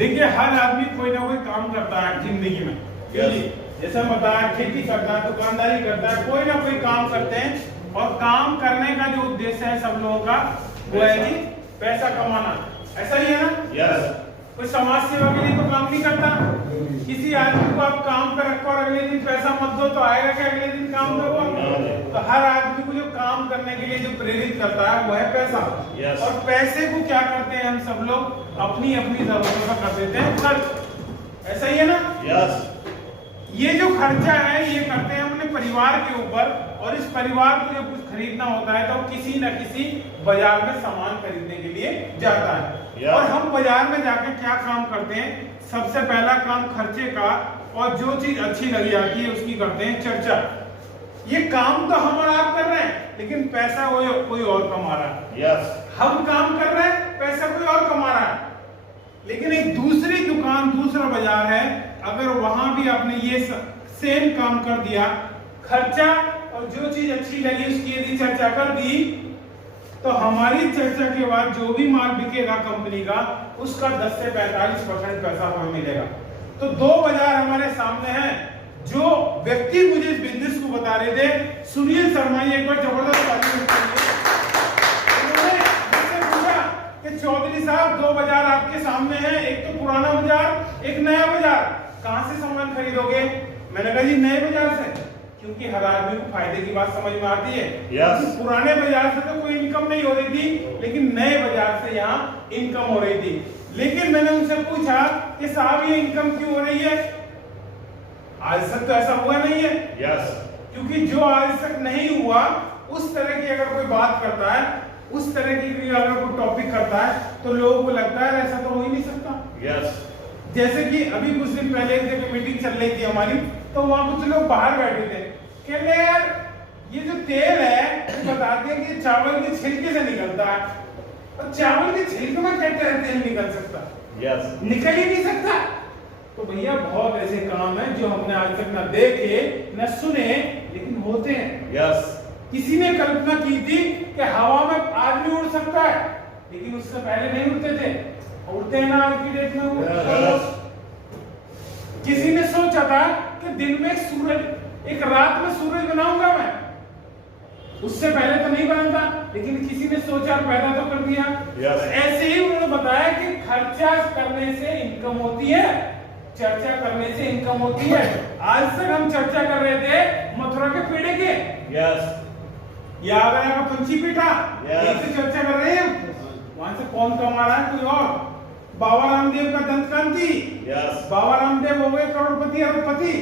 देखिए हर आदमी कोई ना कोई काम करता है जिंदगी में। जैसे बताया, खेती करता है, दुकानदारी करता है, कोई ना कोई काम करते हैं। और काम करने का जो उद्देश्य है सब लोगों का वो है कि पैसा कमाना। ऐसा ही है ना? यस। कोई समाज सेवा के लिए तो काम नहीं करता। किसी आदमी को आप काम पे रखो और अगले दिन पैसा मत दो तो आएगा क्या अगले दिन काम दोगे? तो हर आदमी को जो काम करने के लिए जो प्रेरित करता है वो है पैसा। और पैसे को क्या करते हैं हम सब लोग अपनी अपनी जरूरतों का कर देते हैं खर्च। ऐसा ही है ना? यस। ये जो खर्चा है ये करते हैं अपने परिवार के ऊपर। और इस परिवार को जब कुछ खरीदना होता है तो किसी न किसी बाजार में सामान खरीदने के लिए जाता है। और हम बाजार में जाकर क्या काम करते हैं? सबसे पहला काम खर्चे का, और जो चीज अच्छी लग जाती है उसकी करते हैं चर्चा। ये काम तो हम और आप कर रहे हैं लेकिन पैसा कोई और कमा रहा है। यस। हम काम कर रहे हैं, पैसा कोई और कमा रहा है। लेकिन एक दूसरी दुकान, दूसरा बाजार है, अगर वहां भी आपने ये सेम काम कर दिया, खर्चा और जो चीज अच्छी लगी उसकी यदि चर्चा कर दी, तो हमारी चर्चा के बाद जो भी माल बिकेगा कंपनी का उसका 10 से 45% पैसा हमें मिलेगा। तो दो बाजार हमारे सामने हैं। जो व्यक्ति मुझे इस बिजनेस को बता रहे थे, सुनील शर्मा, एक बार जबरदस्त ताली बजाइए। उन्होंने मुझसे पूछा कि चौधरी साहब दो बाजार आपके सामने हैं, एक तो पुराना बाजार, एक नया बाजार, कहां से सामान खरीदोगे? मैंने कहा जी नए बाजार से, क्योंकि हर आदमी को फायदे की बात समझ में आती है। yes. पुराने बाजार से तो कोई इनकम नहीं हो रही थी, लेकिन नए बाजार से यहाँ इनकम हो रही थी। लेकिन मैंने उनसे पूछा कि साहब ये इनकम क्यों हो रही है? आज तक तो ऐसा हुआ नहीं है। yes. क्योंकि जो आज तक नहीं हुआ उस तरह की अगर कोई बात करता है, उस तरह की अगर कोई टॉपिक करता है तो लोगों को लगता है ऐसा तो हो ही नहीं सकता। yes. जैसे कि अभी कुछ दिन पहले एक जगह मीटिंग चल रही थी हमारी, तो वहां कुछ लोग बाहर बैठे थे, कहते यार ये जो तेल है बताते हैं कि चावल के छिलके से निकलता है, और चावल के छिलके में क्या तेल निकल सकता? yes. निकल ही नहीं सकता। तो भैया बहुत ऐसे काम है जो हमने आज तक न देखे न सुने, लेकिन होते हैं। yes. किसी ने कल्पना की थी कि हवा में आदमी उड़ सकता है, लेकिन उससे पहले नहीं उड़ते थे। उड़ते हैं ना आज की डेट में। yes. किसी ने सोचा था कि दिन में सूरज, एक रात में सूरज बनाऊंगा मैं, उससे पहले तो नहीं बनता, लेकिन किसी ने सोचा पैदा तो कर दिया। yes. ऐसे ही उन्होंने बताया कि खर्चा करने से इनकम होती है, चर्चा करने से इनकम होती है। आज तक हम चर्चा कर रहे थे मथुरा के पेड़े के, yes. या आगरा का पंछी पीठा, yes. से चर्चा कर रहे हैं। वहां से कौन कमा रहा है? कोई और। बाबा रामदेव का दंत कांति, yes. बाबा रामदेव हो गए करोड़पति अरबपति,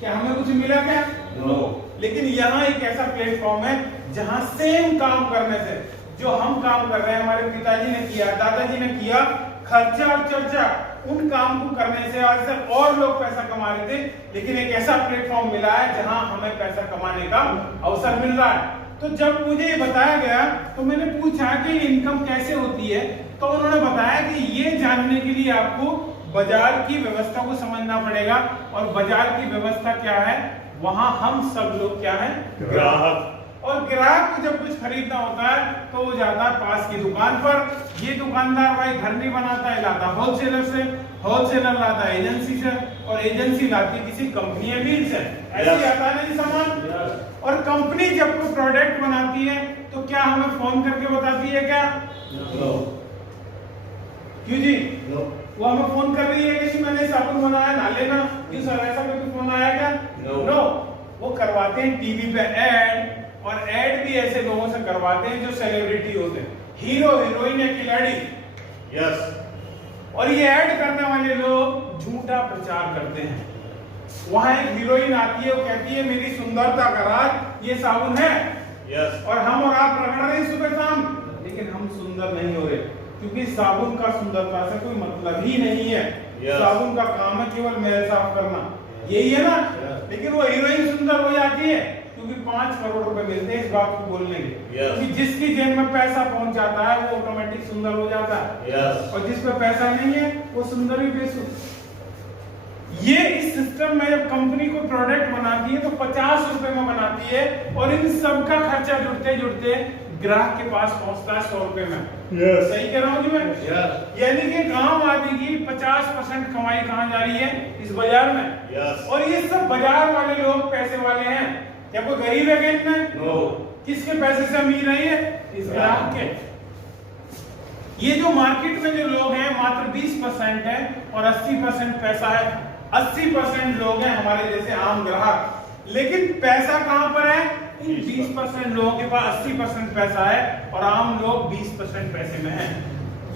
क्या हमें कुछ मिला क्या? no. लेकिन यहाँ एक ऐसा प्लेटफॉर्म है जहाँ सेम काम करने से, जो हम काम कर रहे हैं, हमारे पिताजी ने किया, दादाजी ने किया, खर्चा और चर्चा, उन काम को करने से आज तक और लोग पैसा कमा रहे थे। लेकिन एक ऐसा प्लेटफॉर्म मिला है जहाँ हमें पैसा कमाने का अवसर मिल रहा है। तो जब मुझे ये बताया गया तो मैंने पूछा कि इनकम कैसे होती है, तो उन्होंने बताया कि ये जानने के लिए आपको बाजार की व्यवस्था को समझना पड़ेगा। और बाजार की व्यवस्था क्या है? वहां हम सब लोग क्या है? ग्राहक। और ग्राहक को जब कुछ खरीदना होता है तो वो जाता है पास की दुकान पर। ये दुकानदार भाई घर नहीं बनाता है, लाता होलसेलर से, होलसेलर लाता है एजेंसी से, और एजेंसी लाती है किसी कंपनी या डील से। ऐसे आता है ना ये सामान। और कंपनी जब कोई प्रोडक्ट बनाती है तो क्या हमें फोन करके बताती है क्या? no. क्यों जी? no. वो हमें फोन कर रही है कि मैंने साबुन बनाया ना लेना, क्यों सर ऐसा करके फोन आया क्या? no. वो करवाते हैं टीवी पे ऐड, और ऐड भी ऐसे लोगों से करवाते हैं जो सेलिब्रिटी होते हैं, हीरो हीरोइन या खिलाड़ी। yes. और ये ऐड करने वाले लोग झूठा प्रचार करते हैं। वहां एक हीरोइन आती है, वो कहती है मेरी सुंदरता का राज ये साबुन है, yes. और हम और आप रगड़ रहे हैं सुबह शाम, लेकिन हम सुंदर नहीं हो रहे, क्योंकि साबुन का सुंदरता से कोई मतलब ही नहीं है। yes. साबुन का काम है केवल मैल साफ करना, यही है ना? yes. लेकिन वो हीरोइन सुंदर हो जाती है क्योंकि 5 करोड़ रुपए मिलते हैं इस बात को बोलने के। yes. क्योंकि जिसकी जेब में पैसा पहुंच जाता है वो ऑटोमेटिक सुंदर हो जाता है, yes. और जिस पे पैसा नहीं है वो सुंदर ही बेसुंदर। ये इस सिस्टम में जब कंपनी को प्रोडक्ट बनाती है तो 50 रुपए में बनाती है, और इन सब का खर्चा जुड़ते जुड़ते ग्राहक के पास पहुंचता है 100 रुपए में। Yes. सही कह रहा हूँ जी मैं? Yes. यानी कि आम आदमी की 50% कमाई कहाँ जा रही है? इस बाजार में। Yes. और ये सब बाजार वाले लोग पैसे वाले हैं। क्या कोई गरीब है क्या इनमें? No. किसके पैसे से अमीर है ये? इस ग्राहक के। ये जो मार्केट में जो लोग हैं मात्र 20% है और 80% पैसा है। 80% लोग हैं हमारे जैसे आम ग्राहक, लेकिन पैसा कहां पर है? इन 20% लोगों के पास 80% पैसा है और आम लोग 20% पैसे में हैं।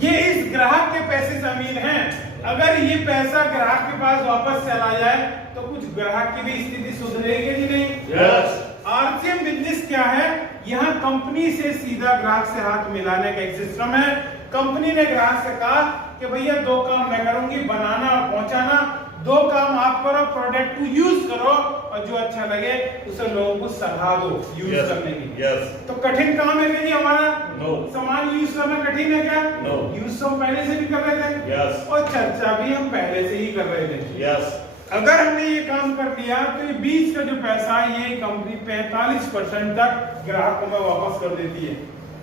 ये इस ग्राहक के पैसे से अमीर हैं। अगर ये पैसा ग्राहक के पास वापस चला जाए तो कुछ ग्राहक की भी स्थिति सुधरेगी कि नहीं? Yes. आरसीएम बिजनेस क्या है? यहाँ कंपनी से सीधा ग्राहक से हाथ मिलाने का एक सिस्टम है। कंपनी ने ग्राहक से कहा कि भैया 2 काम मैं करूंगी, बनाना और पहुंचाना। 2 काम आप करो, प्रोडक्ट को यूज करो और जो अच्छा लगे उसे लोगों को सलाह दो यूज Yes. करने की। Yes. तो कठिन काम है कि नहीं हमारा? No. सामान यूज करना कठिन है क्या? No. यूज तो हम पहले से भी कर रहे थे। Yes. और चर्चा भी हम पहले से ही कर रहे थे। Yes. अगर हमने ये काम कर लिया तो ये बीच का जो पैसा है ये कंपनी 45% तक ग्राहकों में वापस कर देती है।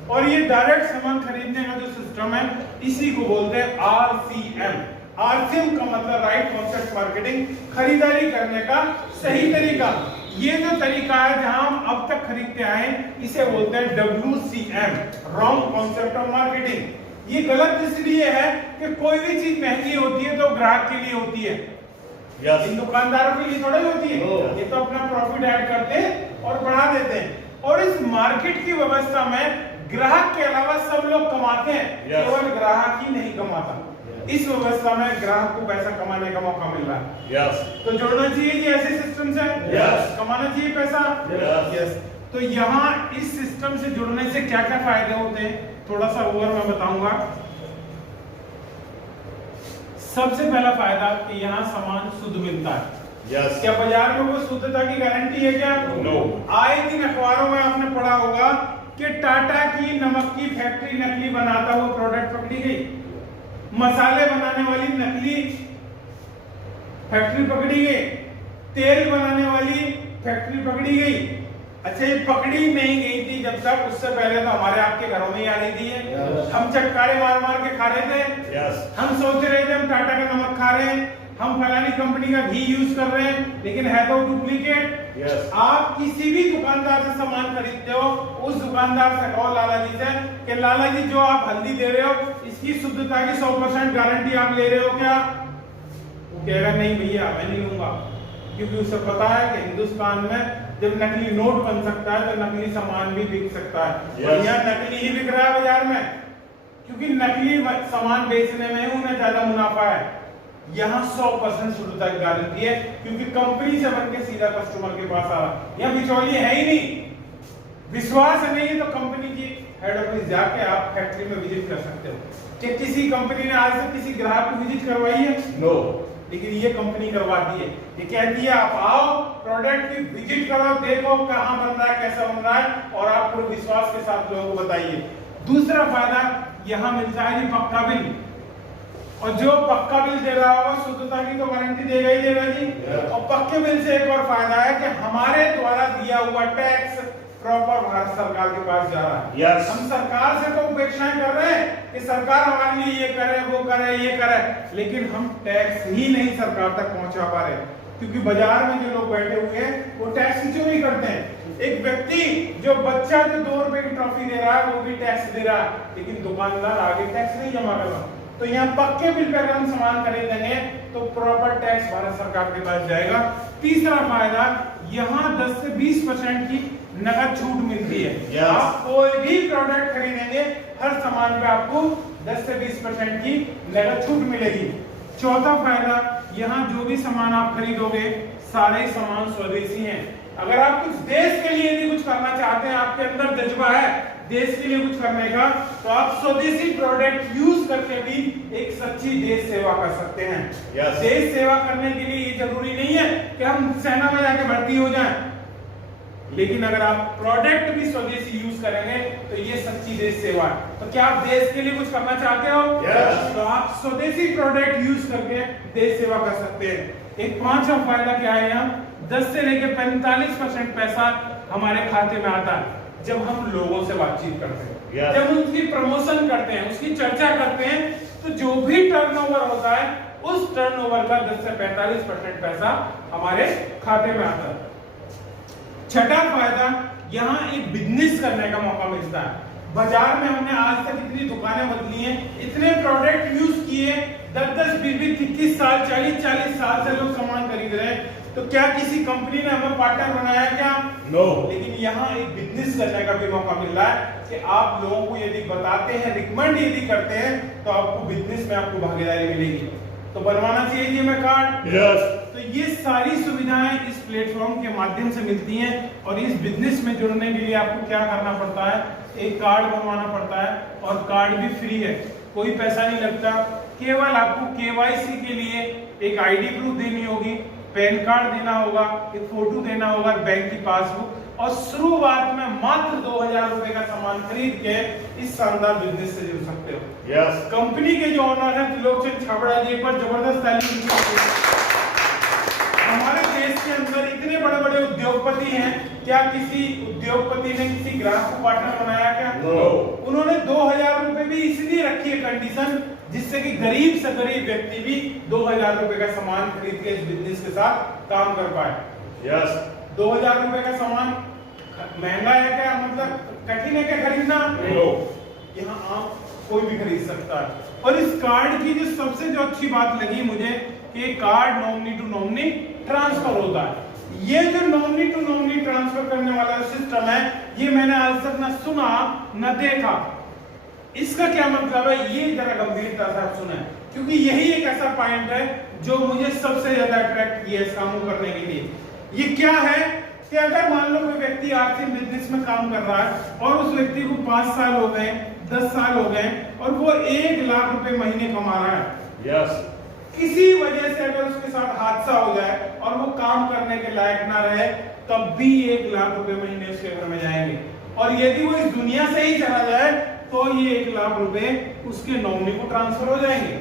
और ये डायरेक्ट सामान खरीदने का जो सिस्टम है इसी को बोलते हैं आरसीएम। आरसीएम का मतलब राइट कॉन्सेप्ट मार्केटिंग, खरीदारी करने का सही तरीका। ये जो तरीका है जहां हम अब तक खरीदते आए इसे बोलते हैं WCM, wrong concept of marketing. ये गलत इसलिए है कि कोई भी चीज महंगी होती है तो ग्राहक के लिए होती है, Yes. इन दुकानदारों के लिए थोड़ी होती है। No. ये तो अपना प्रॉफिट ऐड करते हैं और बढ़ा देते हैं। और इस मार्केट की व्यवस्था में ग्राहक के अलावा सब लोग कमाते हैं। Yes. केवल ग्राहक ही नहीं कमाता। Yes. इस व्यवस्था में ग्राहक को पैसा कमाने का मौका मिल रहा है। Yes. तो जोड़ना चाहिए जी ऐसे सिस्टम से। Yes. कमाना चाहिए पैसा। Yes. Yes. तो यहाँ इस सिस्टम से जुड़ने से क्या क्या फायदे होते हैं थोड़ा सा ओवर मैं बताऊंगा। सबसे पहला फायदा कि यहाँ सामान शुद्ध मिलता है। Yes. क्या बाजार में कोई शुद्धता की गारंटी है क्या? No. आए दिन अखबारों में आपने पढ़ा होगा कि टाटा की नमक की फैक्ट्री नकली बनाता हुआ प्रोडक्ट पकड़ी गई, मसाले बनाने वाली नकली फैक्ट्री पकड़ी गई, तेल बनाने वाली फैक्ट्री पकड़ी गई। अच्छा ये पकड़ी नहीं गई थी जब तक, उससे पहले तो हमारे आपके घरों में ही आ रही थी ये। Yes. हम चटकारे मार मार के खा रहे थे। Yes. हम सोच रहे थे हम टाटा का नमक खा रहे हैं, हम फलानी कंपनी का घी यूज कर रहे हैं, लेकिन है तो डुप्लीकेट। Yes. आप किसी भी दुकानदार से सामान खरीदते हो, उस दुकानदार से कहो लाला जी से कि लाला जी जो आप हल्दी दे रहे हो इसकी शुद्धता की 100% गारंटी आप ले रहे हो क्या? वो कहेगा नहीं भैया मैं नहीं लूंगा, क्योंकि उसे पता है कि हिंदुस्तान में जब नकली नोट बन सकता है तो नकली सामान भी बिक सकता है। Yes. और यहाँ नकली ही बिक रहा है बाजार में, क्योंकि नकली सामान बेचने में उन्हें ज्यादा मुनाफा है। यहाँ 100% शुद्धता की गारंटी है, क्योंकि कंपनी से बनके सीधा कस्टमर के पास आ रहा है। यहाँ बिचौलिए है ही नहीं। विश्वास नहीं है तो कंपनी की हेड ऑफिस जाके आप फैक्ट्री में विजिट कर सकते हो। कि किसी कंपनी ने आज तक किसी ग्राहक को विजिट करवाई है? No. लेकिन ये कंपनी करवाती है। ये कहती है आप आओ, प्रोडक्ट की विजिट करो, देखो कहाँ बन रहा है, कैसा बन रहा है, और आप पूरे विश्वास के साथ लोगों को बताइए। दूसरा फायदा यहाँ मिलता है जी पक्का बिल। और जो पक्का बिल दे रहा होगा शुद्धता की तो गारंटी देगा ही देगा जी। Yes. और पक्के बिल से एक और फायदा है कि हमारे द्वारा दिया हुआ टैक्स प्रॉपर भारत सरकार के पास जा रहा है। Yes. हम सरकार से तो अपेक्षाएं कर रहे हैं कि सरकार हमारे लिए ये करे, वो करे, ये करे, लेकिन हम टैक्स ही नहीं सरकार तक पहुंचा पा रहे, क्योंकि बाजार में जो लोग बैठे हुए हैं वो टैक्स की चोरी करते हैं। एक व्यक्ति जो बच्चा जो 2 रुपए की ट्रॉफी दे रहा है वो भी टैक्स दे रहा है, लेकिन दुकानदार आगे टैक्स नहीं जमा कर रहा। तो यहाँ पक्के बिल पे अगर हम सामान खरीदेंगे तो प्रॉपर टैक्स भारत सरकार के पास जाएगा। तीसरा फायदा यहाँ 10 से 20% की नगद छूट मिलती है। Yes. आप कोई भी प्रोडक्ट खरीदेंगे हर सामान पे आपको 10 से 20% की नगद छूट मिलेगी। चौथा फायदा, यहाँ जो भी सामान आप खरीदोगे सारे सामान स्वदेशी हैं। अगर आप कुछ देश के लिए यदि कुछ करना चाहते हैं, आपके अंदर जज्बा है देश के लिए कुछ करने का, तो आप स्वदेशी प्रोडक्ट यूज करके भी एक सच्ची देश सेवा कर सकते हैं। Yes. देश सेवा करने के लिए ये जरूरी नहीं है कि हम सेना में जाके भर्ती हो जाएं, लेकिन अगर आप प्रोडक्ट भी स्वदेशी यूज करेंगे तो ये सच्ची देश सेवा है। तो क्या आप देश के लिए कुछ करना चाहते हो? Yes. तो आप स्वदेशी प्रोडक्ट यूज करके देश सेवा कर सकते हैं। एक पांचवा फायदा क्या है, यहाँ 10 से लेकर 45% पैसा हमारे खाते में आता है। जब हम लोगों से बातचीत करते हैं, Yes. जब हम उसकी प्रमोशन करते हैं, उसकी चर्चा करते हैं, तो जो भी टर्नओवर होता है उस टर्नओवर का 10 से 45% पैसा हमारे खाते में आता है। छठा फायदा, यहाँ एक बिजनेस करने का मौका मिलता है। बाजार में हमने आज तक इतनी दुकानें बदली हैं, इतने प्रोडक्ट यूज किए, 10-10, 20-20, 21 साल, 40-40 साल से लोग सामान खरीद रहे हैं, तो क्या किसी कंपनी ने हमें पार्टनर बनाया क्या? No. लेकिन यहाँ एक बिजनेस करने का भी मौका मिल रहा है कि आप लोगों को यदि बताते हैं, रिकमेंड यदि करते हैं, तो आपको बिजनेस में आपको भागीदारी मिलेगी। तो बनवाना चाहिए जी हमें कार्ड। Yes. तो ये सारी सुविधाएं इस प्लेटफॉर्म के माध्यम से मिलती हैं, और इस बिजनेस में जुड़ने के लिए आपको क्या करना पड़ता है? एक कार्ड बनवाना पड़ता है, और कार्ड भी फ्री है, कोई पैसा नहीं लगता। केवल आपको केवाईसी के लिए एक आईडी प्रूफ देनी होगी, पैन कार्ड देना होगा, एक फोटो देना होगा, बैंक की पासबुक, और शुरुआत में मात्र 2000 रुपए का सामान खरीद के इस शानदार बिजनेस से जुड़ सकते हो। Yes. कंपनी के जो ओनर हैं त्रिलोकचंद छाबड़ा जी, एक बार जबरदस्त ताली। हमारे देश के अंदर इतने बड़े बड़े उद्योगपति हैं, क्या किसी उद्योगपति ने किसी ग्राहक को पार्टनर बनाया क्या? No. उन्होंने 2000 रुपए भी इसलिए रखी है कंडीशन, जिससे कि गरीब से गरीब व्यक्ति भी 2000 रुपए का सामान खरीद के इस बिजनेस के साथ काम कर पाए। Yes. 2000 रुपए का सामान महंगा है क्या? मतलब कठिन है क्या खरीदना? No. यहाँ आप कोई भी खरीद सकता है। और इस कार्ड की जो अच्छी बात लगी मुझे, कि card nominee to nominee transfer होता है। ये जो नॉमिनी टू नॉमिनी ट्रांसफर करने वाला सिस्टम है, ये मैंने आज तक न सुना न देखा। इसका क्या मतलब है, ये जरा गंभीरता से आप सुने, क्योंकि यही एक ऐसा पॉइंट है जो मुझे सबसे ज्यादा अट्रैक्ट किया इस काम को करने के लिए। ये क्या है कि अगर मान लो कोई व्यक्ति आर्थिक बिजनेस में काम कर रहा है, और उस व्यक्ति को 5 साल हो गए, 10 साल हो गए, और वो 1 लाख रुपए महीने कमा रहा है। Yes. किसी वजह से अगर उसके साथ हादसा हो जाए और वो काम करने के लायक ना रहे, तब भी 1 लाख रुपए महीने उसके घर में जाएंगे। और यदि वो इस दुनिया से ही चला जाए, तो ये 1 लाख रुपए उसके नॉमिनी को ट्रांसफर हो जाएंगे।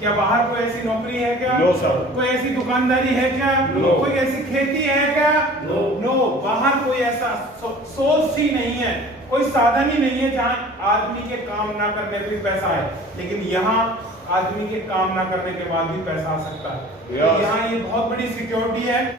क्या बाहर कोई ऐसी नौकरी है क्या? No, sir. कोई ऐसी दुकानदारी है क्या? No. कोई ऐसी खेती है क्या? No. नो। बाहर कोई ऐसा सोर्स ही नहीं है, कोई साधन ही नहीं है जहाँ आदमी के काम ना करने पे भी पैसा है। लेकिन यहाँ आदमी के काम ना करने के बाद भी पैसा आ सकता है। Yes. तो यहाँ ये बहुत बड़ी सिक्योरिटी है।